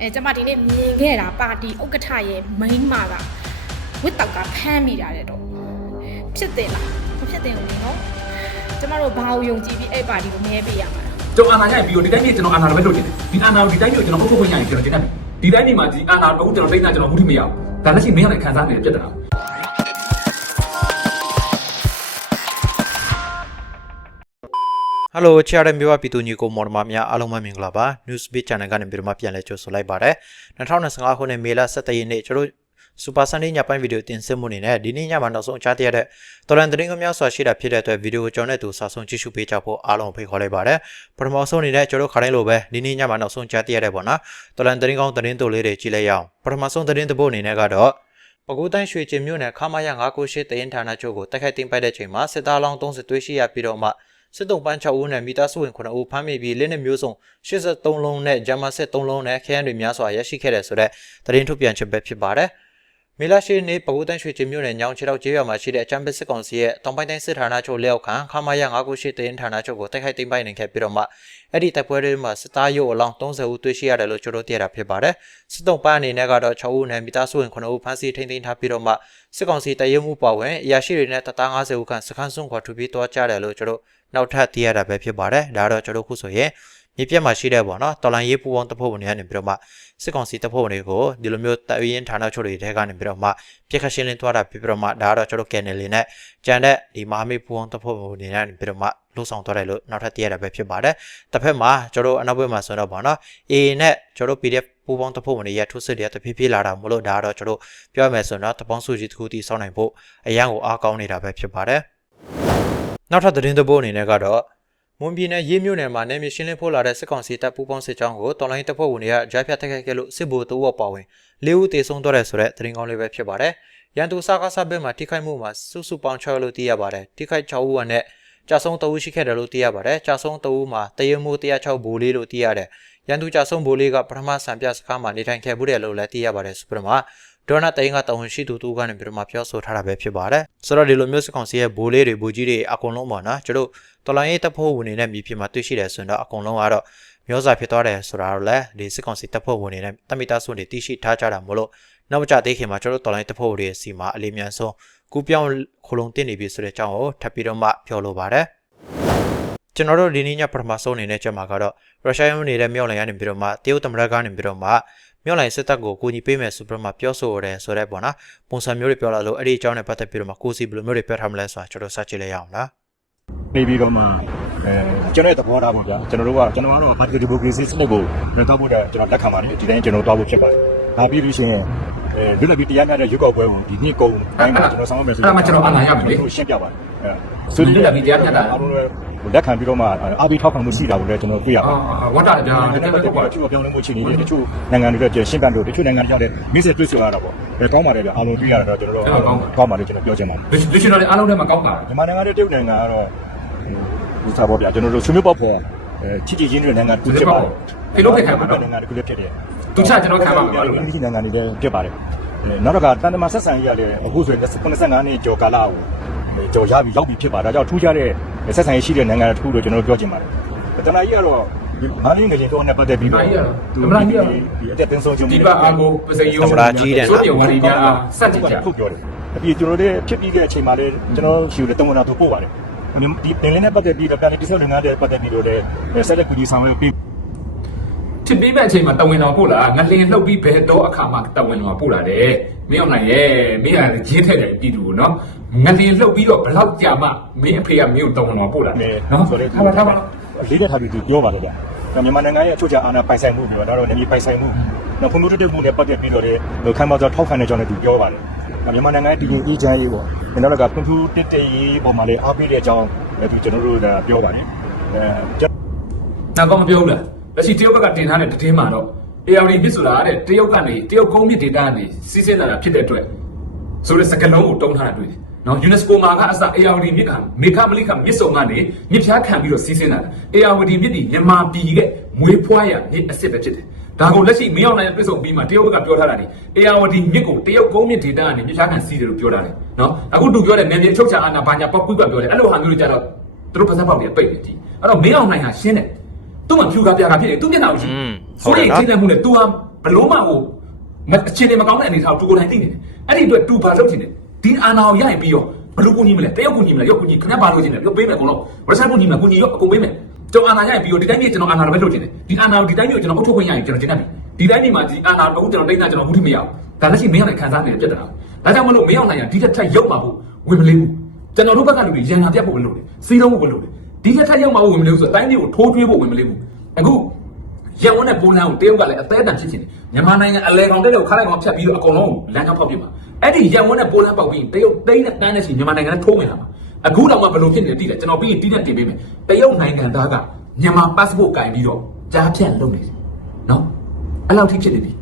အဲကျမဒီနေ့မြင်ခဲ့တာပါတီဥက္ကဋ္ဌရဲ့မိန်းမကဝစ်တောက်ကဖမ်းမိတာတဲ့တော့ဖြစ်တယ်လားမဖြစ်တယ်ဘူးလေနော်ကျမတို့ဘာကိုယုံကြည်ပြီးအဲ့ပါတီကိုမဲပေးရမှာလဲကျွန်တော်အာဏာရရင်ပြီးတော့ဒီတိုင်းပြည်ကျွန်တော်အာဏာတော့ပဲလုပ်ချင်တယ်ဒီအာဏာကိုဒီတိုင်းပြည်ကိုကျွန်တော်ပုတ်ပုတ်ခွင့်ရရင်ကျွန်တော်ကျင်းတတ်မယ်ဒီတိုင်းပြည်မှာဒီအာဏာတော့ကျွန်တော်တိတ်တာကျွန်တော်ဘူးထိမရဘူးဒါလက်ရှိမင်းရတယ်ခံစားနေတဲ့ပြဿနာ ဟယ်လိုချာရမြေဝပြည်သူညီကိုမော်ဒမာများအားလုံးပဲမင်္ဂလာပါ Newsbeat Channel ကနေပြီးတော့မှပြန်လည်ကြိုဆိုလိုက်ပါတယ်2025ခုနှစ်မေလ17ရက်နေ့ကျွန်တော်တို့ Super Sunday ညပိုင်းဗီဒီယိုတင်ဆက်မှုအနေနဲ့ဒီနေ့ညမှာနောက်ဆုံးအခြားတရတဲ့တော်လန်သတင်းကများစွာရှိတာဖြစ်တဲ့အတွက်ဗီဒီယိုကြောင့်နဲ့တူစာဆုံးကြည့်ရှုပေးကြဖို့အားလုံးဖိတ်ခေါ်လိုက်ပါတယ်ပထမဆုံးအနေနဲ့ကျွန်တော်တို့ခါတိုင်းလိုပဲဒီနေ့ညမှာနောက်ဆုံးအခြားတရတဲ့ပေါ့နော်တော်လန်သတင်းကောင်းသတင်းတိုလေးတွေကြည့်လိုက်ရအောင်ပထမဆုံးသတင်းတစ်ပုဒ်အနေနဲ့ကတော့ပကူတိုင်းရွှေကျင်မြို့နယ်ခမာရ998တရင်ဌာနချုပ်ကိုတိုက်ခိုက်သိမ်းပိုက်တဲ့ချိန်မှာစစ်သားလောင်း30သွေးရှိရပြီးတော့မှ စစ်တုံးပန်း6ဦးနဲ့မိသားစုဝင်9ဦးဖမ်းမိပြီးလက်နက်မျိုးစုံ83လုံးနဲ့ဂျာမစစ်3လုံးနဲ့ခရမ်းတွေများစွာရရှိခဲ့တဲ့ဆိုတဲ့သတင်းထုတ်ပြန်ချက်ပဲဖြစ်ပါတယ်။မေလာရှိနေပကူတိုင်းရွှေကျင်မြို့နယ်ညောင်ချေတောက်ကျေးရွာမှာရှိတဲ့အချမ်းပစ်စစ်ကောင်စီရဲ့တောင်ပိုင်းတိုင်းစစ်ဌာနချုပ်လက်အောက်ခံခမာရ998တရင်ဌာနချုပ်ကိုတိုက်ခိုက်သိမ်းပိုက်နိုင်ခဲ့ပြီးတော့မှအဲ့ဒီတပ်ပွဲတွေမှာစစ်သားရုပ်အလောင်း30ဦးတွေ့ရှိရတယ်လို့ကျွန်တော်သိရတာဖြစ်ပါတယ်။စစ်တုံးပန်းအနေနဲ့ကတော့6ဦးနဲ့မိသားစုဝင်9ဦးဖမ်းဆီးထိန်းသိမ်းထားပြီးတော့မှစစ်ကောင်စီတရဲမှုပါဝင်အရာရှိတွေနဲ့တပ်သား90ဦးခန့်စခန်းစွန့်ခွာထူပြီးသွားကြတယ်လို့ကျွန်တော် နောက်ထပ်သိရတာပဲဖြစ်ပါတယ်ဒါတော့ကျွန်တော်ခုဆိုရင်မြေပြတ်မှာရှိတဲ့ပေါ့နော်တော်လန်ရေးပူပေါင်းတပ်ဖွဲ့ဝင်တွေကနေပြီးတော့မှစစ်ကောင်စီတပ်ဖွဲ့ဝင်တွေကိုဒီလိုမျိုးတပ်ရင်းဌာနချုပ်တွေထဲကနေပြီးတော့မှပြစ်ခတ်ရှင်းလင်းသွားတာဖြစ်ပြီးတော့မှဒါကတော့ကျွန်တော်ကန်နယ်လီနဲ့ကြံတဲ့ဒီမဟာမိတ်ပူပေါင်းတပ်ဖွဲ့ဝင်တွေကနေပြီးတော့မှလှုပ်ဆောင်သွားတယ်လို့နောက်ထပ်သိရတာပဲဖြစ်ပါတယ်တစ်ဖက်မှာကျွန်တော်အနောက်ဘက်မှာဆိုတော့ပေါ့နော် A နဲ့ကျွန်တော် PDF ပူပေါင်းတပ်ဖွဲ့ဝင်တွေရဲ့ထုစစ်တွေတဖြည်းဖြည်းလာတာမလို့ဒါကတော့ကျွန်တော်ပြောရမယ်ဆိုတော့တပေါင်းစုကြီးတစ်ခုတည်ဆောက်နိုင်ဖို့အရန်ကိုအားကောင်းနေတာပဲဖြစ်ပါတယ် နောက်ထပ်သတင်းတစ်ပုဒ်အနေနဲ့ကတော့မွန်ပြည်နယ်ရေးမြို့နယ်မှာနေမြေရှင်းလင်းဖို့လာတဲ့စစ်ကောင်စီတပ်ပူးပေါင်းစစ်ကြောင်းကိုတော်လိုင်းတပ်ဖွဲ့ဝင်တွေကကြားဖြတ်တိုက်ခိုက်ခဲ့လို့စစ်ဗိုလ်တအုပ်ပါဝင်၄ဦးတေဆုံးသွားတယ်ဆိုတဲ့သတင်းကောင်းလေးပဲဖြစ်ပါတယ်ရန်သူစကားစဘက်မှာထိခိုက်မှုမှာစုစုပေါင်း6လို့သိရပါတယ်ထိခိုက်6ဦးနဲ့ကြာဆုံး3ဦးရှိခဲ့တယ်လို့သိရပါတယ်ကြာဆုံး3ဦးမှာတရမိုး106ဘိုးလေးလို့သိရတယ်ရန်သူကြာဆုံးဘိုးလေးကပထမဆံပြစကားမှာနေထိုင်ခဲ့မှုတယ်လို့လည်းသိရပါတယ်ဆိုပြီးတော့မှ ဒေါနာတိုင်ကတောင်းရှိသူတူကနေပြီးတော့မှပြောဆိုထားတာပဲဖြစ်ပါတယ်ဆိုတော့ဒီလိုမျိုးစကောင်စီရဲ့ဘိုးလေးတွေဘိုးကြီးတွေအကုန်လုံးပေါ့နော်ကျတို့တော်လိုင်းရေးတပ်ဖွဲ့ဝင်တွေနဲ့မြည်ဖြစ်မှာတွေ့ရှိတယ်ဆိုရင်တော့အကုန်လုံးကတော့မျိုးစာဖြစ်သွားတယ်ဆိုတာတော့လည်းဒီစစ်ကောင်စီတပ်ဖွဲ့ဝင်တွေနဲ့တမိသားစုတွေသိရှိထားကြတာမလို့နောက်မကြသေးခင်မှာကျတို့တော်လိုင်းတပ်ဖွဲ့ဝင်တွေစီမှာအလေးမြန်ဆုံးကူပြောင်းခလုံးတင်နေပြီဆိုတဲ့အကြောင်းကိုထပ်ပြီးတော့မှပြောလိုပါတယ် ကျွန်တော်တို့ဒီနေ့ညပထမဆုံးအနေနဲ့ကြက်မှာကတော့ရုရှားရုံးနေတဲ့မြောက်လိုင်ကနေပြီးတော့မှတရုတ်သမ္မတကနေပြီးတော့မှမြောက်လိုင်စစ်တပ်ကိုကူညီပေးမယ်ဆိုပြီးတော့မှပြောဆိုရတယ်ဆိုတဲ့ပေါ့နော်ပုံစံမျိုးတွေပြောလာလို့အဲ့ဒီအကြောင်းနဲ့ပတ်သက်ပြီးတော့မှကိုစီဘယ်လိုမျိုးတွေပြောထားမလဲဆိုတာကျွန်တော်စကြည့်လိုက်ရအောင်လားနေပြီးတော့မှအဲကျွန်တော်ရဲ့သဘောထားပေါ့ဗျာကျွန်တော်တို့ကကျွန်တော်ကတော့ပါတီဒီမိုကရေစီစနစ်ကိုပြန်တော့ဖို့တဲ့ကျွန်တော်လက်ခံပါတယ်ဒီတိုင်းကျွန်တော်တော့ဖို့ဖြစ်ပါတယ် ဒါပြီးလို့ရှိရင်အဲလွတ်လပ်ပြီးတရားမျှတဲ့ရွေးကောက်ပွဲကိုဒီနှစ်ကုန်တိုင်းမှာကျွန်တော်ဆောင်ရမယ်ဆိုအဲ့ဒါမှကျွန်တော်အာဏာရမယ်လေရှင်းပြပါတယ်အဲဆိုလွတ်လပ်ပြီးတရားမျှတတာအားလုံးလည်းလက်ခံပြီးတော့မှအားပေးထောက်ခံမှုရှိတာကိုလည်းကျွန်တော်တွေ့ရပါတယ်အာဝတ်တာကြာဒါတနဲ့ကယ်ပတ်ပဲသက်ပေါ့ပြီးတော့ကျွန်တော်ပြောင်းလဲမှုချီနေတယ်တချို့နိုင်ငံတွေကကျရှင်းပြလို့တချို့နိုင်ငံတွေကြောင့်လည်းမိစေတွေ့ဆိုရတာပေါ့အဲကောင်းပါတယ်ဗျအားလုံးတွေ့ရတော့ကျွန်တော်တို့ကောင်းပါတယ်ကျွန်တော်ပြောချင်ပါတယ်လူရှင်တော်တွေအားလုံးထဲမှာကောင်းတာမြန်မာနိုင်ငံနဲ့တရုတ်နိုင်ငံကတော့ဟိုစားပေါ့ဗျာကျွန်တော်တို့ဆွေးနွေးပေါ့ဖို့အဲချစ်ကြည်ချင်းတွေနိုင်ငံတူဖြစ်ပါတယ်နိုင်ငံတခုလည်းဖြစ်တယ် သူချကျွန်တော်ခံပါမယ်လို့ဒီနိုင်ငံတွေလည်းဖြစ်ပါတယ်အဲနောက်တော့ကတန်တမာဆက်ဆံရေးရလည်းအခုဆိုရင်85နှစ်ကျော်ကာလကိုကျော်ရပြီရောက်ပြီဖြစ်ပါဒါကြောင့်ထူးခြားတဲ့ဆက်ဆံရေးရှိတဲ့နိုင်ငံတစ်ခုလို့ကျွန်တော်ပြောချင်ပါတယ်တနအကြီးကတော့မန္တလေးငရင်တော့နဲ့ပတ်သက်ပြီးတော့ဒီအတက်တင်ဆုံးချုံဒီပါအာကိုပစိယုံဆိုပြဝရီများအားစက်ကြကြထုတ်ပြောတယ်အပြီးကျွန်တော်တို့ဖြစ်ပြီးတဲ့အချိန်မှာလည်းကျွန်တော်ရှိတယ်တမနာတို့ပို့ပါတယ်ဒီပင်လင်းနဲ့ပတ်သက်ပြီးတော့ပြန်လည်တိစောက်ငါးတဲ့ပတ်သက်ပြီးတော့လည်းဆက်လက်ကူညီဆောင်ရွက်ပြီး ထစ်ပေးမဲ့အချိန်မှာတဝင်တော်ပို့လာငလင်လှုပ်ပြီးဘယ်တော့အခါမှတဝင်တော်ပို့လာတယ်မင်းအောင်နိုင်ရဲ့မင်းကရင်းထက်တယ်ပြည်သူနော်ငလင်လှုပ်ပြီးတော့ဘလောက်ကြာမှမင်းအဖေကမင်းကိုတဝင်တော်ပို့လာတယ်နော်ဆိုတော့ထားပါထားပါလေးတဲ့ထားပြီးပြောပါတယ်ဗျာမြန်မာနိုင်ငံရဲ့အချို့ချအာဏာပိုင်ဆိုင်မှုပြီးတော့ဒါတော့နေပြည်ပိုင်ဆိုင်မှုနောက်ဖွံ့ဖြိုးတိုးတက်မှုနဲ့ပတ်သက်ပြီးတော့လည်းခံပါသောထောက်ခံတဲ့ကြောင်းလည်းသူပြောပါတယ်မြန်မာနိုင်ငံရဲ့တည်ငြိမ်အေးချမ်းရေးပေါ့နောက်တော့ကဖွံ့ဖြိုးတက်တက်ရေးပေါ်မှာလည်းအားပေးတဲ့အကြောင်းသူကျွန်တော်တို့ကပြောပါတယ်အဲနောက်ကောင်းမပြောဘူးလား လက်ရှိတရုတ်ဘက်ကတင်ထားတဲ့တည်င်းမှာတော့ AR မြစ်ဆိုတာတဲ့တရုတ်ကနေတရုတ်ကုန်းမြစ်ဒေတာကနေစီးဆင်းလာတာဖြစ်တဲ့အတွက်ဆိုတဲ့စကလုံးကိုတုံးထားတာတွေ့တယ်နော် UNESCO မှာကအစ AR မြစ်ကမေခမလိခမြစ်စုံကနေမြစ်ဖြားခံပြီးတော့စီးဆင်းလာတာ AR မြစ်ဒီမြန်မာပြည်ကမွေးဖွားရမြစ်အစ်စ်ပဲဖြစ်တယ်ဒါကိုလက်ရှိမင်းအောင်နိုင်ပြည်စုံပြီးမှတရုတ်ဘက်ကပြောထားတာဒီ AR မြစ်ကိုတရုတ်ကုန်းမြစ်ဒေတာကနေမြစ်ဖြားခံစီးတယ်လို့ပြောထားတယ်နော်အခုသူပြောတဲ့နယ်မြေအချုပ်ချာအာဏာဘာညာပောက်ကွိကပြောတယ်အဲ့လိုဟာမျိုးတွေကြတော့သူတို့ဖက်ပေါက်တွေပိတ်နေတယ်အဲ့တော့မင်းအောင်နိုင်ဟာရှင်းတယ် သူ့မှာဖြူကပြာကဖြစ်နေသူမျက်နှာကိုကြည့် อืม ဆိုရင် ဟုတ်တယ်နော် ချိန်တဲ့မှုနဲ့ तू ဟာ ဘလို့မှဟိုမအခြေအနေမကောင်းတဲ့အနေထားကိုတူကိုယ်တိုင်သိနေတယ်အဲ့ဒီအတွက်တူဘာလုပ်ချင်တယ်ဒီအာနာကိုရရင်ပြီးရောဘလို့ကိုကြီးမလဲတယောက်ကိုကြီးမလဲရောကိုကြီးခဏပါလို့ချင်တယ်ရောပေးမယ်အကုန်လုံးဝက်ဆက်ကိုကြီးမလဲကိုကြီးရောအကုန်ပေးမယ်ကျွန်တော်အာနာရရင်ပြီးရောဒီတိုင်းကြီးကျွန်တော်အာနာပဲလုပ်ချင်တယ်ဒီအာနာကိုဒီတိုင်းကြီးကိုကျွန်တော်အုပ်ချုပ်ခွင့်ရရင်ကျွန်တော်ကျင်းတတ်ပြီဒီတိုင်းကြီးမှာဒီအာနာတော့ကျွန်တော်တိတ်တာကျွန်တော်ဘူးထိမရဘူးဒါလည်းရှိမင်းအောင်ခံစားနေတဲ့ပြဿနာဒါကြောင့်မလို့မင်းအောင်နိုင်ရဒီထက်ထက်ရုပ်မှာဖို့ဝင်မလေးဘူးကျွန်တော်တို့ဘက်ကလူတွေရန်နာပြတ်ဖို့မလုပ်နဲ့စီးလုံးဖို့မလုပ်နဲ့ ဒီထက်ထက်ရုပ်မှာဖို့ဝင်မလေးဘူးဆိုတော့တိုင်းကြီးကိုထိုးထွေးဖို့ဝင်မလေးဘူးအခုရန်ကုန်နဲ့ပိုလန်ကိုတရုတ်ကလည်းအသေးအတန်ဖြစ်ချင်တယ်မြန်မာနိုင်ငံအလဲကောင်တဲ့ကိုခါလိုက်ကောင်ဖြတ်ပြီးတော့အကုန်လုံးလမ်းကြောင်းဖောက်ပြမှာအဲ့ဒီရန်ကုန်နဲ့ပိုလန်ပေါက်ပြီးတရုတ်တိန်းနဲ့တန်းနဲ့စီမြန်မာနိုင်ငံနဲ့ထိုးဝင်လာမှာအခုတော့မှဘယ်လိုဖြစ်နေလဲသိတယ်ကျွန်တော်ပြီးရင်တီးတဲ့တင်ပေးမယ်တရုတ်နိုင်ငံသားကမြန်မာ passport ကင်ပြီးတော့ကြားဖြတ်လုပ်နေတယ်နော်အဲ့လောက်ထိဖြစ်နေပြီ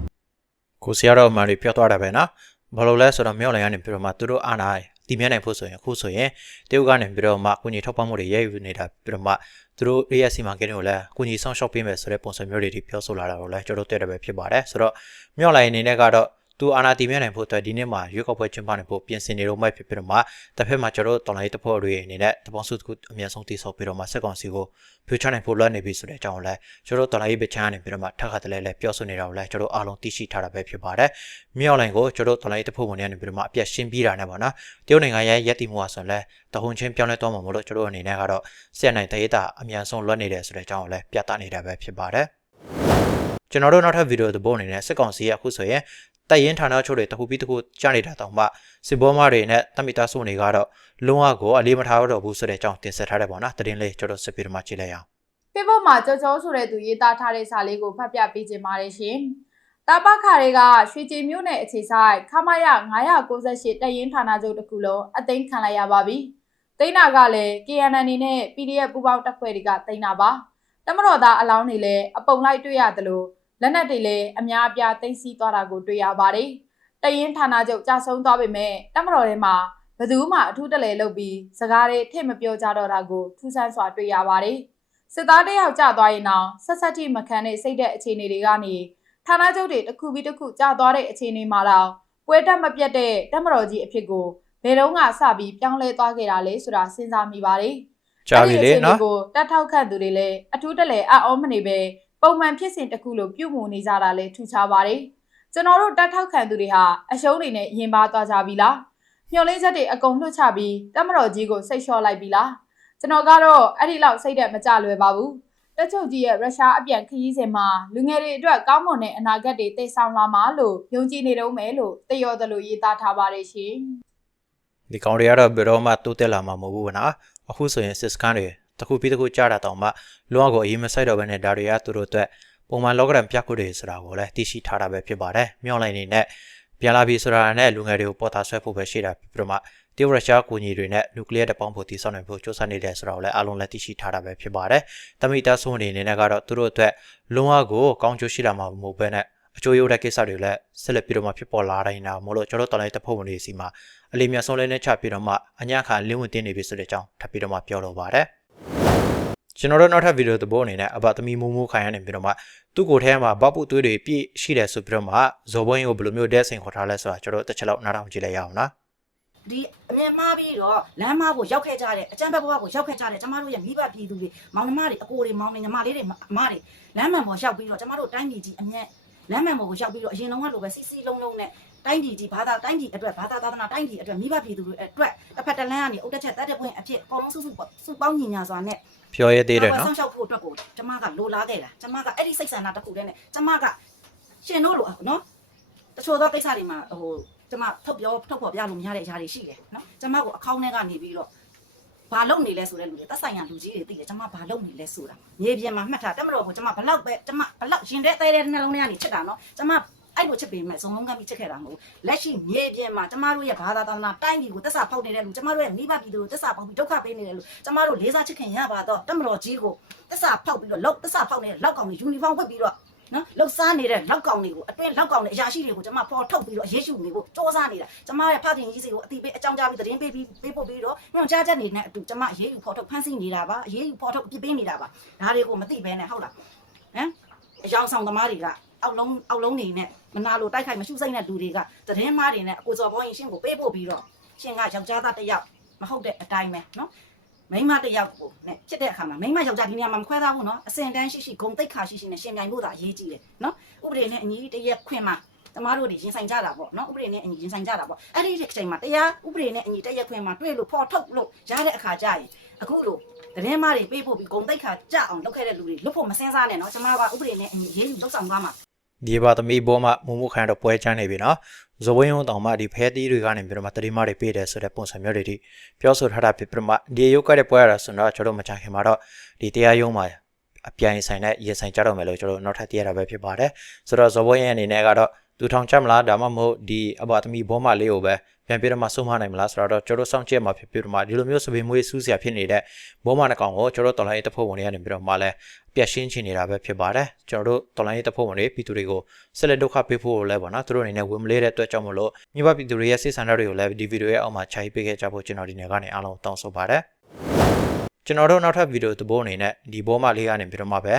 ကိုစီကတော့အမှန်တွေပြောသွားတာပဲနော်ဘာလို့လဲဆိုတော့မြောက်လိုင်းကနေပြီးတော့မှသူတို့အာနာ တီမြဲနိုင်ဖို့ဆိုရင်အခုဆိုရင်တရုတ်ကနေပြီးတော့မှကုညီထောက်ပံ့မှုတွေရယူနေတာပြီးတော့မှသူတို့ ASC မှာကိန်းကိုလည်းကုညီဆောင်ရှောက်ပေးမယ်ဆိုတဲ့ပုံစံမျိုးတွေဒီပြောဆိုလာတာကိုလည်းကျွန်တော်တို့တွေ့တယ်ပဲဖြစ်ပါတယ်ဆိုတော့မြောက်လိုင်းအနေနဲ့ကတော့ သူအာနာတီမြဲနိုင်ဖို့အတွက်ဒီနေ့မှာရွေးကောက်ပွဲကျင်းပနိုင်ဖို့ပြင်ဆင်နေတော့မှဖြစ်ပြီးတော့မှတစ်ဖက်မှာကျွန်တော်တို့တော်လိုင်းတစ်ဖွဲ့တွေအနေနဲ့တပေါင်းစုတစ်ခုအများဆုံးတိစောက်ပြီးတော့မှစက်ကောင်စီကိုဖြိုချနိုင်ဖို့လွှတ်နေပြီဆိုတဲ့အကြောင်းကိုလည်းကျွန်တော်တို့တော်လိုင်းဘစ်ချမ်းကနေပြီးတော့မှထပ်ခါတလဲလဲပြောဆိုနေတာကိုလည်းကျွန်တော်တို့အားလုံးသိရှိထားတာပဲဖြစ်ပါတယ်မြောက်လိုင်းကိုကျွန်တော်တို့တော်လိုင်းတစ်ဖွဲ့ဝင်တွေကနေပြီးတော့မှအပြတ်ရှင်းပြီးတာနဲ့ပေါ့နော်တရုတ်နိုင်ငံရဲ့ရည်တည်မှုအဆိုရင်လည်းတဟုန်ချင်းပြောင်းလဲသွားမှာမလို့ကျွန်တော်တို့အနေနဲ့ကတော့ဆက်နိုင်တရေတာအများဆုံးလွှတ်နေတယ်ဆိုတဲ့အကြောင်းကိုလည်းပြသနေတာပဲဖြစ်ပါတယ်ကျွန်တော်တို့နောက်ထပ်ဗီဒီယိုသဘောအနေနဲ့စစ်ကောင်စီရဲ့အခုဆိုရင် တိုက်ရင်ဌာနချုပ်တွေတစ်ခုပြီးတစ်ခုကြားနေတာတောင်မှစစ်ဘောမတွေနဲ့တမိသားစုတွေကတော့လုံးဝကိုအလေးမထားတော့ဘူးဆိုတဲ့အကြောင်းတင်ဆက်ထားတယ်ပေါ့နော်တရင်လေးကျွန်တော်စစ်ပြီးတော့မှကြည့်လိုက်အောင်ဖေဖော်မှာကြောကြောဆိုတဲ့သူရေးသားထားတဲ့စာလေးကိုဖတ်ပြပေးခြင်းပါတယ်ရှင်။တာပခါတွေကရွှေကြည်မြို့နယ်အခြေဆိုင်ခမရ998တရင်ဌာနချုပ်တစ်ခုလုံးအသိမ်းခံလိုက်ရပါပြီ။သိန်းနာကလည်း KNN နဲ့ PDF ပူးပေါင်းတပ်ဖွဲ့တွေကသိန်းနာပါ။တမတော်သားအလောင်းတွေလည်းအပုံလိုက်တွေ့ရတယ်လို့ လက်နက်တွေလည်းအများအပြားသိမ်းဆည်းသွားတာကိုတွေ့ရပါတယ်။တရင်ဌာနချုပ်ကြာဆုံးသွားပေမဲ့တမတော်ထဲမှာဘယ်သူမှအထူးတလဲလုပ်ပြီးစကားတွေထည့်မပြောကြတော့တာကိုထူးဆန်းစွာတွေ့ရပါတယ်။စစ်သားတယောက်ကြာသွားရင်တော့ဆက်ဆက်ထိမခံတဲ့စိတ်တဲ့အခြေအနေတွေကနေဌာနချုပ်တွေတစ်ခုပြီးတစ်ခုကြာသွားတဲ့အခြေအနေမှာတော့ပွဲတက်မပြတ်တဲ့တက်မတော်ကြီးအဖြစ်ကိုဘယ်တော့မှစပြီးပြောင်းလဲသွားခဲ့တာလဲဆိုတာစဉ်းစားမိပါတယ်ကြားပြီလေအဲ့ဒီအခြေအနေနော်ကိုတတ်ထောက်ခတ်သူတွေလည်းအထူးတလဲအအောမနေပဲ ပုံမှန်ဖြစ်စဉ်တစ်ခုလိုပြုမှုနေကြတာလဲထူးခြားပါတယ်ကျွန်တော်တို့တတ်ထောက်ခံသူတွေဟာအရှုံးတွေနဲ့ရင်ပါသွားကြပြီလားမျော်လင့်ချက်တွေအကုန်လွှတ်ချပြီးတက်မတော်ကြီးကိုစိတ်လျှော့လိုက်ပြီလားကျွန်တော်ကတော့အဲ့ဒီလောက်စိတ်သက်မကြလွယ်ပါဘူးတက်ချုပ်ကြီးရဲ့ရုရှားအပြန်ခရီးစဉ်မှာလူငယ်တွေအတွက်ကောင်းမွန်တဲ့အနာဂတ်တွေတည်ဆောင်လာမှာလို့ယုံကြည်နေတော့မယ်လို့တယောသလိုရေးသားထားပါတယ်ရှင်ဒီကောင်တွေကတော့ဘယ်တော့မှတိုးတက်လာမှာမဟုတ်ဘူးနော်အခုဆိုရင်စစ်စကန်တွေ တစ်ခုပြီးတစ်ခုကြားတာတောင်မှလုံးဝကိုအရေးမဆိုင်တော့ဘဲနဲ့ဒါတွေကသူတို့အတွက်ပုံမှန်လောကရန်ပြတ်ခုတွေဆိုတာကိုလည်းသိရှိထားတာပဲဖြစ်ပါတယ်မြောက်လိုက်နေနဲ့ပြန်လာပြီဆိုတာနဲ့လူငယ်တွေကိုပေါ်တာဆွဲဖို့ပဲရှိတာပြီးတော့မှတရုတ်ရုရှားကူညီတွေနဲ့နျူကလ িয়ার တပေါင်းဖို့တည်ဆောက်နိုင်ဖို့စ조사နေတယ်ဆိုတာကိုလည်းအားလုံးလည်းသိရှိထားတာပဲဖြစ်ပါတယ်တမိသားစုဝင်တွေအနေနဲ့ကတော့သူတို့အတွက်လုံးဝကိုကောင်းကျိုးရှိလာမှာမဟုတ်ဘဲနဲ့အကျိုးရုပ်တဲ့ကိစ္စတွေလည်းဆက်လက်ပြီးတော့မှဖြစ်ပေါ်လာတိုင်းတာမလို့ကျွန်တော်တို့တော်လိုက်တဲ့ပုံဝင်တွေစီမှာ အလေးမြတ်ဆုံးလေးနဲ့ချပြီးတော့မှအညာခါလင်းဝင်တင်းနေပြီဆိုတဲ့အကြောင်းထပ်ပြီးတော့မှပြောလိုပါတယ် ကျွန်တော်တို့နောက်ထပ်ဗီဒီယိုသဘောအနေနဲ့အဘသမီမိုးမိုးခိုင်ရနေပြီးတော့မှသူ့ကိုယ်ထဲမှာဘပုသွေးတွေပြည့်ရှိတယ်ဆိုပြီးတော့မှဇော်ဘွင်းကိုဘယ်လိုမျိုးဒဲစိန်ခေါ်ထားလဲဆိုတာကျွန်တော်တို့တစ်ချက်လောက်နားထောင်ကြည့်လိုက်ရအောင်နော်ဒီအမြင်မှားပြီးတော့လမ်းမကိုရောက်ခဲ့ကြတယ်အကြမ်းဖက်ဘဝကိုရောက်ခဲ့ကြတယ်ကျမတို့ရဲ့မိဘပြည်သူတွေမောင်နှမတွေအကိုတွေမောင်နှညီမလေးတွေအမတွေလမ်းမှန်ပေါ်ရောက်ပြီးတော့ကျမတို့တိုင်းပြည်ကြီးအမြတ်လမ်းမှန်ပေါ်ကိုရောက်ပြီးတော့အရင်လုံးကလိုပဲစီစီလုံးလုံးနဲ့ တိုင်းပြည်ကြီးဘာသာတိုင်းပြည်အတွက်ဘာသာသာသနာတိုင်းပြည်အတွက်မိဘပြည်သူတွေအတွက်တစ်ဖက်တစ်လမ်းကနေအုတ်တက်ချက်တက်တဲ့ပွင့်အဖြစ်အကုန်လုံးစုစုစုပေါင်းညီညာစွာနဲ့ပြောရသေးတယ်နော်ဆောင်းလျှောက်ဖို့အတွက်ကိုကျမကလိုလားခဲ့တာကျမကအဲ့ဒီစိတ်ဆန္ဒတစ်ခုတည်းနဲ့ကျမကရှင်တို့လိုနော်တချို့သောကိစ္စတွေမှာဟိုကျမထုတ်ပြောထုတ်ဖော်ပြလို့မရတဲ့အရာတွေရှိတယ်နော်ကျမကိုအကောင့်ထဲကနေပြီးတော့ဘာလုပ်နေလဲဆိုတဲ့လူတွေသက်ဆိုင်ရာလူကြီးတွေသိတယ်ကျမဘာလုပ်နေလဲဆိုတာမြေပြင်မှာမှတ်ထားတက်မလို့ကိုကျမဘလောက်ပဲကျမဘလောက်ရှင်တဲ့တဲတဲ့နှလုံးထဲကနေချစ်တာနော်ကျမ အဲ့လိုချစ်ပေမဲ့ဇုံလုံးကမ်းပြီးချစ်ခဲ့တာမဟုတ်လက်ရှိမြေပြင်မှာကျမတို့ရဲ့ဘာသာသာသနာတိုင်းပြည်ကိုသက်စာဖောက်နေတဲ့လူကျမတို့ရဲ့မိဘပြည်သူကိုသက်စာဖောက်ပြီးဒုက္ခပေးနေတဲ့လူကျမတို့လေးစားချစ်ခင်ရပါတော့တက်မတော်ကြီးကိုသက်စာဖောက်ပြီးတော့လောက်သက်စာဖောက်နေတဲ့လောက်ကောင်တွေယူနီဖောင်းဝတ်ပြီးတော့နော်လောက်စားနေတဲ့လောက်ကောင်တွေကိုအတွင်းလောက်ကောင်တွေအရာရှိတွေကိုကျမဖော်ထုတ်ပြီးတော့ရေးရှုနေဖို့စ조사နေတာကျမရဲ့ဖခင်ကြီးစီကိုအတိပေးအကြောင်းကြားပြီးသတင်းပေးပြီးပေးဖို့ပြီးတော့ညွှန်ကြားချက်နေနဲ့အတူကျမအရေးယူဖော်ထုတ်ဖမ်းဆီးနေတာပါအရေးယူဖော်ထုတ်အပြစ်ပေးနေတာပါဒါတွေကိုမသိဘဲနဲ့ဟုတ်လားဟမ်အယောင်ဆောင်သမားတွေက အောက်လုံးအောက်လုံးနေနဲ့မနာလိုတိုက်ခိုက်မရှုစိတ်တဲ့လူတွေကသတင်းမားတွေနဲ့အကိုစော်ဘောင်းရင်ရှင်းကိုပေးဖို့ပြီးတော့ရှင်ကယောက်ျားသားတစ်ယောက်မဟုတ်တဲ့အတိုင်းပဲနော်မိန်းမတစ်ယောက်ကိုနဲ့ချစ်တဲ့အခါမှာမိန်းမယောက်ျားဒီနေရာမှာမခွဲသားဘူးနော်အစင်တန်းရှိရှိဂုံတိတ်ခါရှိရှိနဲ့ရှင်ပြိုင်ဖို့သာအရေးကြီးတယ်နော်ဥပဒေနဲ့အညီတရက်ခွင့်မှကျမတို့တွေရင်ဆိုင်ကြတာပေါ့နော်ဥပဒေနဲ့အညီရင်ဆိုင်ကြတာပေါ့အဲ့ဒီအချိန်မှာတရားဥပဒေနဲ့အညီတရက်ခွင့်မှတွေ့လို့ဖော်ထုတ်လို့ရတဲ့အခါကျရင်အခုလို့သတင်းမားတွေပေးဖို့ပြီးဂုံတိတ်ခါကြအောင်လုပ်ခဲ့တဲ့လူတွေလွတ်ဖို့မစင်းစားနဲ့နော်ကျမကဥပဒေနဲ့အညီရေးယူလုပ်ဆောင်သွားမှာ ဒီပါသမီးဘောမှာမမှုခံတော့ပွဲချမ်းနေပြီနော်ဇဝင်းုံတောင်မှဒီဖဲသီးတွေကနေပြီးတော့မှတတိမတွေပေးတယ်ဆိုတဲ့ပုံစံမျိုးတွေဒီပြောဆိုထားတာဖြစ်ပြီးတော့မှဒီရုပ်ကတဲ့ပွဲရတာဆိုတော့ကျွန်တော်တို့မချခင်မှာတော့ဒီတရားရုံးမှာအပြိုင်ဆိုင်နဲ့ရေဆိုင်ကြတော့မယ်လို့ကျွန်တော်တို့နောက်ထပ်သိရတာပဲဖြစ်ပါတယ်ဆိုတော့ဇဝင်းရဲ့အနေနဲ့ကတော့ သူထောင်ချမလားဒါမှမဟုတ်ဒီအဘသမီးဘောမလေးကိုပဲပြန်ပြီးတော့မှဆုံးမနိုင်မလားဆိုတော့ကျွန်တော်တို့စောင့်ကြည့်မှာဖြစ်ပြီးတော့မှဒီလိုမျိုးစပင်မွေးစူးစရာဖြစ်နေတဲ့ဘောမနှကောင်ကိုကျွန်တော်တို့တော်လိုင်းရေးတပ်ဖွဲ့ဝင်တွေကနေပြီးတော့မှလည်းပြက်ရှင်းချင်နေတာပဲဖြစ်ပါတယ်ကျွန်တော်တို့တော်လိုင်းရေးတပ်ဖွဲ့ဝင်တွေပြည်သူတွေကိုဆက်လက်ဒုက္ခပေးဖို့လည်းပေါ့နော်သူတို့အနေနဲ့ဝင်မလေးတဲ့အတွက်ကြောင့်မလို့မြဘပြည်သူတွေရဲ့စိတ်ဆန္ဒတွေကိုလည်းဒီဗီဒီယိုရဲ့အောက်မှာခြိုက်ပေးခဲ့ကြဖို့ကျွန်တော်ဒီနေ့ကနေအားလုံးတောင်းဆိုပါတယ် ကျွန်တော်တို့နောက်ထပ်ဗီဒီယိုသဘောအနေနဲ့ဒီဘောမလေးကနေပြီးတော့မှပဲ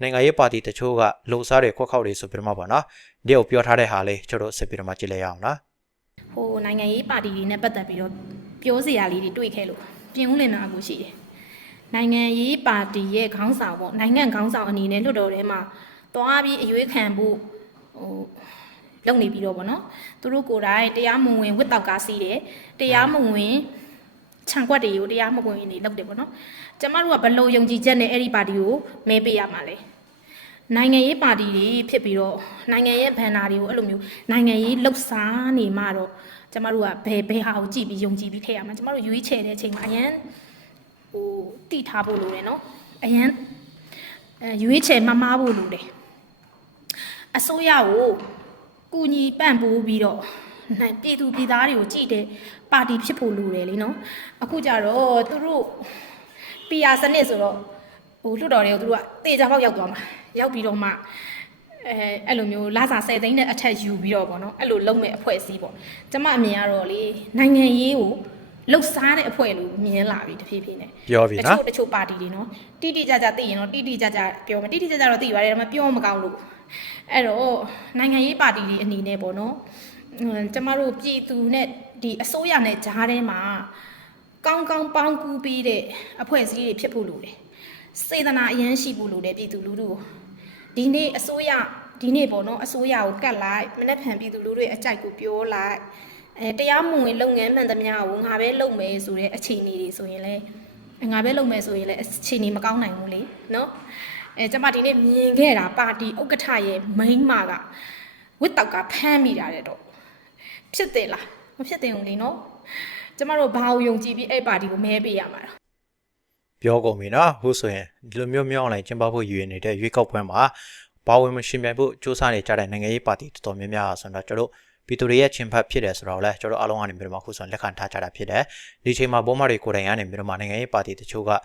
နိုင်ငံရေးပါတီတချို့ကလှုပ်ရှားတွေခွက်ခောက်တွေဆိုပြီးတော့မှပေါ့နော်ဒီကိုပြောထားတဲ့ဟာလေးကျွန်တော်တို့ဆက်ပြီးတော့မှကြည့်လိုက်ရအောင်နော်ဟိုနိုင်ငံရေးပါတီတွေနဲ့ပတ်သက်ပြီးတော့ပြောစရာလေးတွေတွေ့ခဲ့လို့ပြင်ဦးလင်နာကိုရှိတယ်နိုင်ငံရေးပါတီရဲ့ခေါင်းဆောင်ပေါ့နိုင်ငံခေါင်းဆောင်အနေနဲ့လွှတ်တော်ထဲမှာသွားပြီးအရွေးခံဖို့ဟိုလုပ်နေပြီးတော့ဗောနော်သူတို့ကိုယ်တိုင်တရားမဝင်ဝစ်တောက်ကားစီးတယ်တရားမဝင် ခြံကွက်တွေကိုတရားမဝင်နေလုပ်တယ်ဗောနော်ကျမတို့ကဘယ်လိုယုံကြည်ချက်နဲ့အဲ့ဒီပါတီကိုမဲပေးရမှာလဲနိုင်ငံရေးပါတီတွေဖြစ်ပြီးတော့နိုင်ငံရဲ့ဘန်နာတွေကိုအဲ့လိုမျိုးနိုင်ငံရေးလှုပ်ရှားနေမှတော့ကျမတို့ကဘယ်ဘယ်ဟာကိုကြည့်ပြီးယုံကြည်ပြီးထည့်ရမှာကျမတို့ရွေးချယ်တဲ့အချိန်မှာအရန်ဟိုတိထားဖို့လိုတယ်နော်အရန်အဲရွေးချယ်မမားဖို့လိုတယ်အစိုးရကိုကူညီပံ့ပိုးပြီးတော့နိုင်ပြည်သူပြည်သားတွေကိုကြည့်တဲ့ ပါတီဖြစ်ဖို့လိုတယ်လीနော်အခုကြတော့သူတို့ PR စနစ်ဆိုတော့ဟိုလွတ်တော်တွေကိုသူတို့ကတေချာပေါက်ရောက်သွားမှာရောက်ပြီးတော့မှအဲအဲ့လိုမျိုးလာစာ10သိန်းနဲ့အထက်ယူပြီးတော့ဗောနော်အဲ့လိုလုံးမဲ့အဖွဲ့အစည်းပေါ့ကျမအမြင်ကတော့လေနိုင်ငံရေးကိုလှုပ်ရှားတဲ့အဖွဲ့လို့မြင်လာပြီတဖြည်းဖြည်းနဲ့ပြောပြီတနော်ချို့တချို့ပါတီတွေနော်တိတိကျကျသိရင်တော့တိတိကျကျပြောမယ်တိတိကျကျတော့သိပါတယ်ဒါပေမဲ့ပြောမကောင်းလို့အဲ့တော့နိုင်ငံရေးပါတီတွေအနေနဲ့ပေါ့နော်ဟွန်းကျမတို့ပြည်သူနဲ့ ဒီအစိုးရနဲ့ဂျားထဲမှာကောင်းကောင်းပေါင်းကူးပြီးတဲ့အဖွဲ့အစည်းတွေဖြစ်ဖို့လိုတယ်စေတနာအရန်ရှိဖို့လိုတယ်ပြည်သူလူထုကိုဒီနေ့အစိုးရဒီနေ့ပေါ့နော်အစိုးရကိုကတ်လိုက်မနေ့ဖန်ပြည်သူလူထုရဲ့အကြိုက်ကိုပြောလိုက်အဲတရားမဝင်လုပ်ငန်းမှန်သမျှကိုငါပဲလုပ်မယ်ဆိုတဲ့အခြေအနေတွေဆိုရင်လည်းငါပဲလုပ်မယ်ဆိုရင်လည်းအခြေအနေမကောင်းနိုင်ဘူးလေနော်အဲကျမဒီနေ့မြင်ခဲ့တာပါတီဥက္ကဋ္ဌရဲ့မိန်းမကဝစ်တောက်ကဖမ်းမိတာတဲ့တော့ဖြစ်တယ်လားမ ဖြစ်တယ်ဘူးလေနော်ကျမတို့ဘာကိုယုံကြည်ပြီးအဲ့ပါတီကိုမဲပေးရမှာလားပြောကုန်ပြီနော်ဟုတ်ဆိုရင်ဒီလိုမျိုးမျိုးအောင်လိုက်ကျင်းပဖို့ရည်ရနေတဲ့ရွေးကောက်ပွဲမှာပါဝင်မရှင်ပြိုင်ဖို့စူးစမ်းနေကြတဲ့နိုင်ငံရေးပါတီတော်တော်များများဆိုတော့ကျွန်တော်တို့ပြည်သူတွေရဲ့ချင်းဖတ်ဖြစ်တယ်ဆိုတော့လဲကျွန်တော်အားလုံးကနေပြီးတော့မှခုဆိုလက်ခံထားကြတာဖြစ်တယ်ဒီချိန်မှာဘောမတွေကိုယ်တိုင်ကနေပြီးတော့မှနိုင်ငံရေးပါတီတချို့ကဥ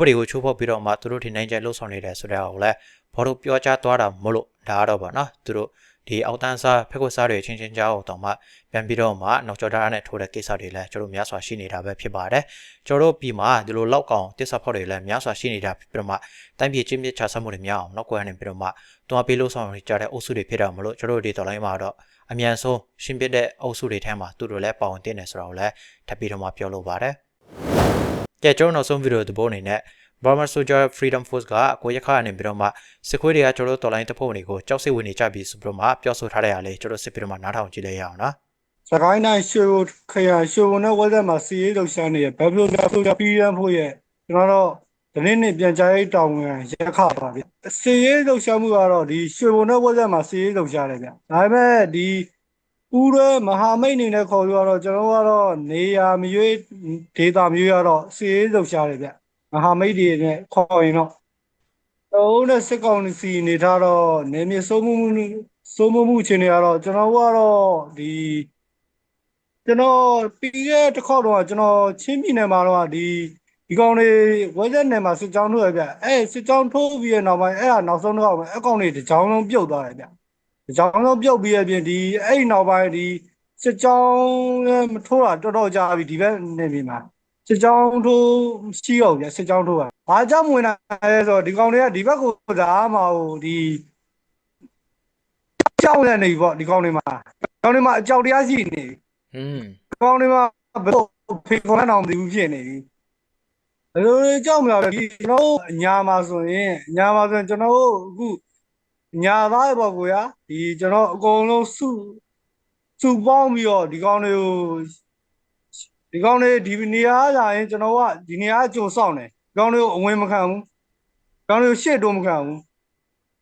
ပဒေကိုချိုးဖောက်ပြီးတော့မှသူတို့ဒီနိုင်ကျလှုပ်ဆောင်နေတယ်ဆိုတဲ့ဟာကိုလဲဘာလို့ပြောကြားသွားတာမလို့ဒါကတော့ဗောနော်သူတို့ ဒီအောက်တန်းစားဖက်ခွက်စားတွေချင်းချင်းကြားအောင်တော့မှပြန်ပြီးတော့မှနောက်ကျော်တာနဲ့ထိုးတဲ့ကိစ္စတွေလဲကျွန်တော်များစွာရှိနေတာပဲဖြစ်ပါတယ်ကျွန်တော်တို့ပြည်မှာဒီလိုလောက်ကောင်တစ္ဆဖောက်တွေလဲများစွာရှိနေတာဖြစ်ပြီးတော့မှတိုင်းပြည်ချင်းမြစ်ချဆက်မှုတွေများအောင်နောက်ကွယ်နေပြီးတော့မှတွားပေးလို့ဆောင်နေကြတဲ့အုပ်စုတွေဖြစ်တာမလို့ကျွန်တော်တို့ဒီတော်လိုင်းမှာတော့အမြန်ဆုံးရှင်းပြတဲ့အုပ်စုတွေထဲမှာသူတို့လည်းပါဝင်တင်နေဆိုတော့လဲထပ်ပြီးတော့မှပြောလို့ပါတယ်ကြဲကျွန်တော်နောက်ဆုံးဗီဒီယိုသဘောအနေနဲ့ Burma Soldier Freedom Force ကကိုရခအနေပြီးတော့မှစစ်ခွေးတွေကကျွန်တော်တို့တော်လိုင်းတပ်ဖွဲ့ဝင်တွေကိုကြောက်စိတ်ဝင်နေကြပြီဆိုပြီးတော့မှပြောဆိုထားတဲ့အရာလေးကျွန်တော်စစ်ပြီးတော့မှနားထောင်ကြည့်လိုက်ရအောင်နော်စကိုင်းတိုင်းရွှေဘိုခရရွှေဘိုနဲ့ဝက်သက်မှာစီရေးလှုပ်ရှားနေတဲ့ဘက်ဖလိုဒါဆိုကြပြီးရန်ဖို့ရဲ့ကျွန်တော်တို့ဒီနေ့နေ့ပြန်ကြားရေးတောင်းဝင်ရက်ခပါဗျစီရေးလှုပ်ရှားမှုကတော့ဒီရွှေဘိုနဲ့ဝက်သက်မှာစီရေးလှုပ်ရှားတယ်ဗျဒါပေမဲ့ဒီဦးရဲမဟာမိတ်အနေနဲ့ခေါ်လို့ကတော့ကျွန်တော်တို့ကတော့နေရာမရွေးဒေတာမျိုးရတော့စီရေးလှုပ်ရှားတယ်ဗျ မဟာမိတ်တွေနဲ့ခေါ်ရင်တော့တော့နဲ့စစ်ကောင်စီနေထားတော့နေမြေစိုးမှုမှုစိုးမှုမှုအခြေအနေကတော့ကျွန်တော်တို့ကတော့ဒီကျွန်တော်ပြီးခဲ့တစ်ခေါက်တော့ကျွန်တော်ချင်းပြည်နယ်မှာတော့ဒီဒီကောင်တွေဝဲချက်နယ်မှာစစ်ကြောင်းထိုးရဗျအဲစစ်ကြောင်းထိုးပြီးရနောက်ပိုင်းအဲ့ဒါနောက်ဆုံးတော့အကောင်တွေတစ်ကြောင်းလုံးပြုတ်သွားတယ်ဗျတစ်ကြောင်းလုံးပြုတ်ပြီးရပြင်ဒီအဲ့နောက်ပိုင်းဒီစစ်ကြောင်းလည်းမထိုးတာတော်တော်ကြာပြီဒီဘက်နယ်ပြည်မှာ စစ်ကြောင်းထိုးရှိရောဗျစစ်ကြောင်းထိုးတာဘာကြောင့်ဝင်လာလဲဆိုတော့ဒီကောင်တွေကဒီဘက်ကိုဒါမှဟိုဒီကြောက်ရနေပြီပေါ့ဒီကောင်တွေမှာဒီကောင်တွေမှာအကြောက်တရားရှိနေပြီอืมကောင်းနေမှာဘယ်လိုဖေခေါ်ရအောင်မသိဘူးဖြစ်နေပြီဘယ်လိုလဲကြောက်မလားလဲဒီကျွန်တော်တို့အညာမှာဆိုရင်အညာမှာဆိုရင်ကျွန်တော်တို့အခုညာသားရပေါ့ကိုရဒီကျွန်တော်အကုန်လုံးစုစုပေါင်းပြီးတော့ဒီကောင်တွေကို ဒီကောင်တွေဒီနေရာလာရင်ကျွန်တော်ကဒီနေရာအကျိုးဆောင်တယ်ဒီကောင်တွေကိုအဝင်မခံဘူးဒီကောင်တွေကိုရှေ့တိုးမခံဘူး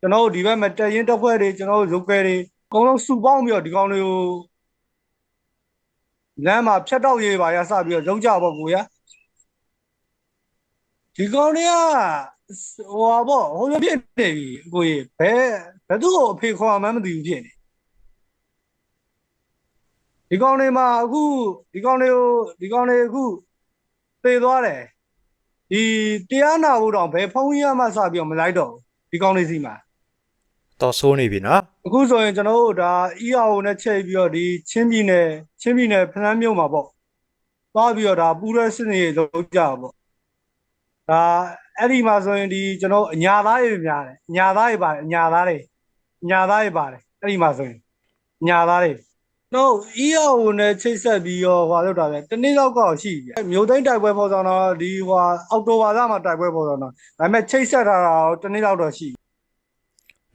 ကျွန်တော်တို့ဒီဘက်မှာတက်ရင်တက်ဖွဲ့တွေကျွန်တော်တို့ local တွေအကုန်လုံးစုပေါင်းပြီးတော့ဒီကောင်တွေကိုလမ်းမှာဖြတ်တော့ရေးပါရစပြီးတော့လုံးကြပေါ့ကိုရဒီကောင်တွေကဟိုပါပေါ့ဟိုလိုဖြစ်နေပြီကိုကြီးဘယ်ဘယ်သူ့ကိုအဖေခေါ်မှန်းမသိဘူးဖြစ်နေ ဒီကောင်တွေမှာအခုဒီကောင်တွေကိုဒီကောင်တွေအခုသေသွားတယ်ဒီတရားနာဖို့တော့ဘယ်ဖုန်းကြီးမှစပြီးတော့မလိုက်တော့ဘူးဒီကောင်တွေစီမှာတော်ဆိုးနေပြီနော်အခုဆိုရင်ကျွန်တော်တို့ဒါ EAO နဲ့ချိန်ပြီးတော့ဒီချင်းပြည်နယ်ချင်းပြည်နယ်ဖလန်းမြို့မှာပေါ့သွားပြီးတော့ဒါပူရဲစစ်နေလုံးကြပါပေါ့ဒါအဲ့ဒီမှာဆိုရင်ဒီကျွန်တော်အညာသားတွေများတယ်အညာသားတွေပါတယ်အညာသားတွေအညာသားတွေပါတယ်အဲ့ဒီမှာဆိုရင်အညာသားတွေ တော့ EAO နဲ့ချိတ်ဆက်ပြီးတော့ဟွာလောက်တာပဲတနေ့လောက်ကောရှိပြီမြို့သိမ်းတိုက်ပွဲပေါ်ဆောင်တော့ဒီဟွာအောက်တိုဘာလမှာတိုက်ပွဲပေါ်ဆောင်တော့ဒါပေမဲ့ချိတ်ဆက်ထားတာတော့တနေ့လောက်တော့ရှိ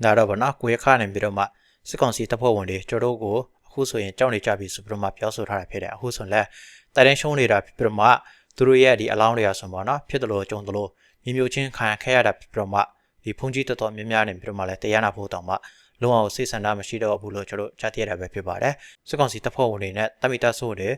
ဒါတော့ဗောနော်ကိုရခနေပြီးတော့မှစစ်ကောင်စီတပ်ဖွဲ့ဝင်တွေကျတို့ကိုအခုဆိုရင်ကြောက်နေကြပြီဆိုပြီးတော့မှပြောဆိုထားတာဖြစ်တယ်အခုဆိုရင်လည်းတိုင်တန်းရှုံးနေတာဖြစ်ပြီးတော့မှသူတို့ရဲ့ဒီအလောင်းတွေကဆိုတော့နော်ဖြစ်တယ်လို့ကြုံတယ်လို့မြေမြုပ်ချင်းခံခဲ့ရတာဖြစ်ပြီးတော့မှဒီဖုန်ကြီးတော်တော်များများနေပြီးတော့မှလည်းတရားနာဖို့တောင်မှ လုံးအောင်စိတ်ဆန္ဒမရှိတော့ဘူးလို့ကျတို့ကြားသိရတာပဲဖြစ်ပါတယ်စစ်ကောင်စီတပ်ဖွဲ့ဝင်တွေနဲ့တမိတဆိုးတွေ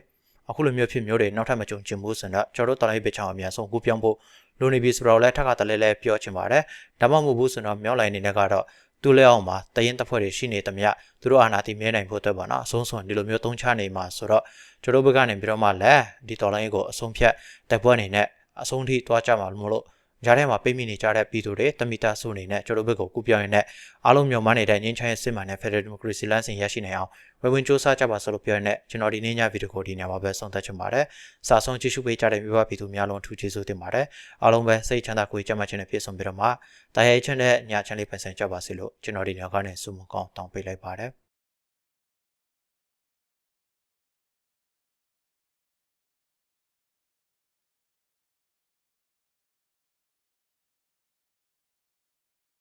အခုလိုမျိုးဖြစ်မျိုးတွေနောက်ထပ်မကြုံချင်ဘူးဆိုတော့ကျတို့တော်လိုင်းပေးချောင်းအများဆုံးကူပြောင်းဖို့လိုနေပြီဆိုတော့လည်းထပ်ခါတလဲလဲပြောချင်ပါတယ်ဒါမှမဟုတ်ဘူးဆိုတော့မြောက်လိုင်းနေနဲ့ကတော့သူ့လက်အောက်မှာတရင်တပ်ဖွဲ့တွေရှိနေသမျှသူတို့အာဏာတည်မြဲနိုင်ဖို့အတွက်ပါနော်အဆုံးစွန်ဒီလိုမျိုးသုံးချနေမှာဆိုတော့ကျွန်တော်ဘက်ကနေပြီးတော့မှလည်းဒီတော်လိုင်းကိုအဆုံးဖြတ်တိုက်ပွဲအနေနဲ့အဆုံးထိသွားကြမှာမလို့ ကြားထဲမှာပိတ်မိနေကြတဲ့ပြည်သူတွေတမီတာစုအနေနဲ့ကျွန်တော်ဘက်ကိုကူပြောင်းရင်းနဲ့အားလုံးမျှော်မှန်းနေတဲ့ငင်းချမ်းရဲ့စစ်မှန်တဲ့ Federal Democracy လမ်းစဉ်ရရှိနိုင်အောင်ဝယ်ဝင်စူးစမ်းကြပါဆိုလို့ပြောရတဲ့ကျွန်တော်ဒီနေ့ညဗီဒီယိုကိုဒီညမှာပဲဆုံးသက်ချင်ပါတယ်။စာဆုံးကြည့်ရှုပေးကြတဲ့မိဘပြည်သူများလုံးထူးကျေးဇူးတင်ပါတယ်။အားလုံးပဲစိတ်ချမ်းသာကိုယ်ကြမ်းမှခြင်းနဲ့ပြည့်စုံပြီးတော့မှတရားရေးချက်နဲ့ညာချမ်းလေးပိုင်ဆိုင်ကြပါစေလို့ကျွန်တော်ဒီညကနေဆုမကောင်းတောင်းပေးလိုက်ပါတယ်။